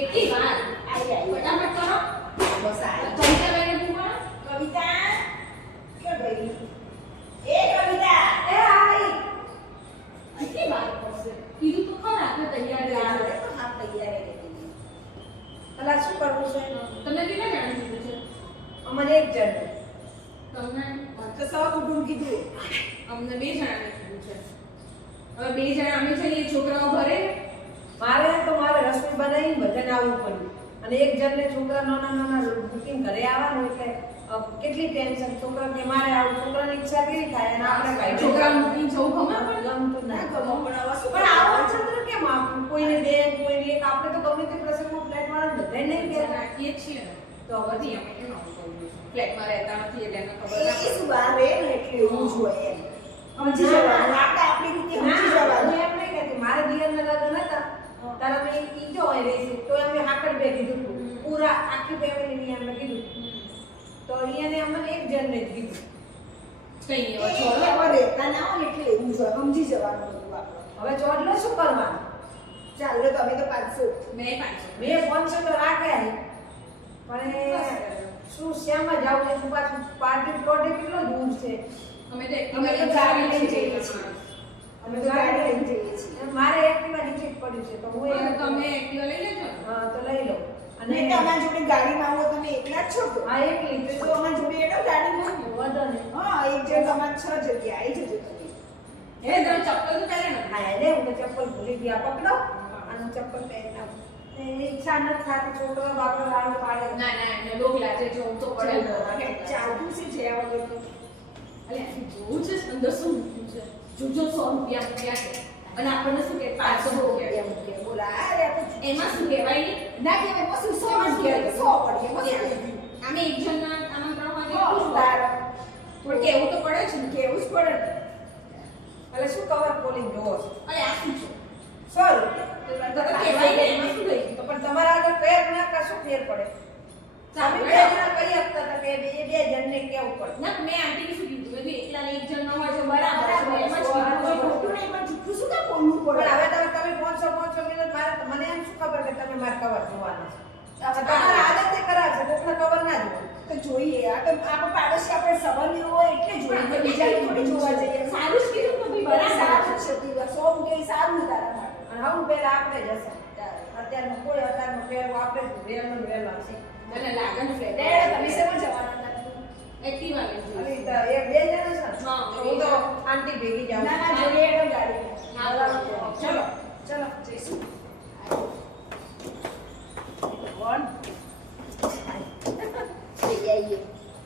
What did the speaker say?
કેટલી વાર આઈ ફટાફટ કરો બસ આ કવિતા બેને પૂછો કવિતા કે ભાઈ એ કવિતા એ આઈ કેટલી વાર પડશે કીધું તો ખરા આપણે તૈયાર યાર રહેજો તો હા તૈયાર રહી અલા શું કરવું છે તમને કેટલા જણા કીધું છે અમને એક જણ તમને તો સૌ કુટુંબ કીધું અમને 2 જણાને કીધું છે હવે 2 જણા અમે જઈએ છોકરાઓ ઘરે મારે રસોઈ બનાવી બધાને આવવું પડ્યું અને એક જણને છોકરા નાના બુકિંગ ઘરે આવવાનું એટલે કેટલી ટેન્શન છોકરા કે મારે આવું છોકરાની ઈચ્છા કેવી થાય અને આપણે ભાઈ છોકરા મૂકીને જવું ગમે પણ ગમતું ના ગમે પણ આવો છોકરો કેમ આપવું કોઈને દે કોઈને એક આપણે તો ગમે તે પ્રસંગમાં ફ્લેટવાળા બધાને નહીં કહેતા રાખીએ જ છીએ ને તો બધી અમે કેમ આવું કહું ફ્લેટમાં રહેતા નથી એટલે એમને ખબર એ શું બહાર રહે ને એટલે એવું જ હોય એમ સમજી જવાનું આપણે આપણી રીતે સમજી જવાનું એમ નહીં કહેતી મારે દિયરના લગ્ન હતા તારા મેં ઈજો હોય રહેશે તો અમે હાકર બે કીધું હતું પૂરા આખી ફેમિલીની અમે કીધું તો અહીંયાને અમને એક જણને જ કીધું કઈ નહીં હવે એ છોડો હવે રહેતા ના હોય એટલે એવું જ હોય સમજી જવાનું બધું આપણે હવે ચોટલો શું કરવાનું ચાલો તમે તો 500 મેં 500 મેં 500 તો રાખ્યા પણ એ શું શ્યામાં જાવ છે શું પાછું પાર્ટી પ્લોટ કેટલો દૂર છે અમે તો અમે તો ગાડી લઈને જઈએ છીએ છીએ અમે તો ગાડી લઈને જઈએ છીએ મારે એક્ટિવા નીચે જ પડ્યું છે તો હું એ તમે એક્ટિવા લઈ લેજો હા તો લઈ લો અને તમારા જોડે ગાડીમાં આવો તમે એકલા જ છો તો હા એકલી તો અમારા જોડે એનો ગાડીમાં વધો ને હા એક જણ તમારે 6 જગ્યા આવી જજો તમે એ તમે ચપ્પલ તો પહેરે ને હા લે હું તો ચપ્પલ ભૂલી ગયા પકડો અને ચપ્પલ પહેરી આવું એ ઈચ્છા નથી થતી છોકરો બાપરો લાડુ પાડે ના ના એને લોક લાગે જોવું તો પડે ને. ચાલતું છે જે આ વગર અલે આથી જોવું છે અંદર શું મૂક્યું છે જોજો 100 રૂપિયા મૂક્યા છે અને આપણને શું કે 500 રૂપિયા મૂકે બોલા અરે આ તો એમાં શું કહેવાય નહીં ના કહેવાય પછી 100 રૂપિયા 100 પડીએ પછી અમે એક જણના આમંત્રણ માટે હા, પૂછવા તાર. પણ કેવું તો પડે છે ને કેવું જ પડે ને. એટલે શું કવર ખોલીને જોવો છો અરે આ શું છે 100 તો કહેવાય ને એમાં શું થઈ તો પણ તમારા આગળ કયા ગુના કશું ફેર પડે તમે બે જણા કહી આપતા હતા કે બે જણને કેવું પડે ના મેં આંટીને શું કીધું મેં કીધું એકલા ને એક જણ ન હોય તો બરાબર છે એમાં જ કોઈ કીધું ખોટું નહીં પણ જુઠ્ઠું શું કામ બોલવું પણ પડે હવે તમે 500 કીધું મારે મને એમ શું ખબર કે તમે મારા કવર જોવાના છે તમારા આદત એ ખરાબ છે કોકના કવર ના જોવો તો જોઈએ આ તો આપણે પાડોશી આપણે સંબંધી હોય એટલે જોઈએ તો બીજાને થોડી જોવા જઈએ સારું જ કીધું તો ભાઈ બરાબર સારું જ છે તીવા 100 મૂકે એ સારું તારા માટે અને હું પહેલા આપણે જ હશે અત્યારનું કોઈ અત્યારનું પહેલું આપણે જ વેલનું વેલ હશે મને લાગે ને ફ્લેટ ડેડ તમે શેમાં જવાના હતા એક્ટિવા લઈ અને જઈશ. તો એ બે જણા છે ને? હા, તો હું તો આંટી ભેગી જાઉં ના ના જોઈએ એનો ગાડી હા, બરાબર. ચલો ચલો જઈશું કોણ જઈ આવીએ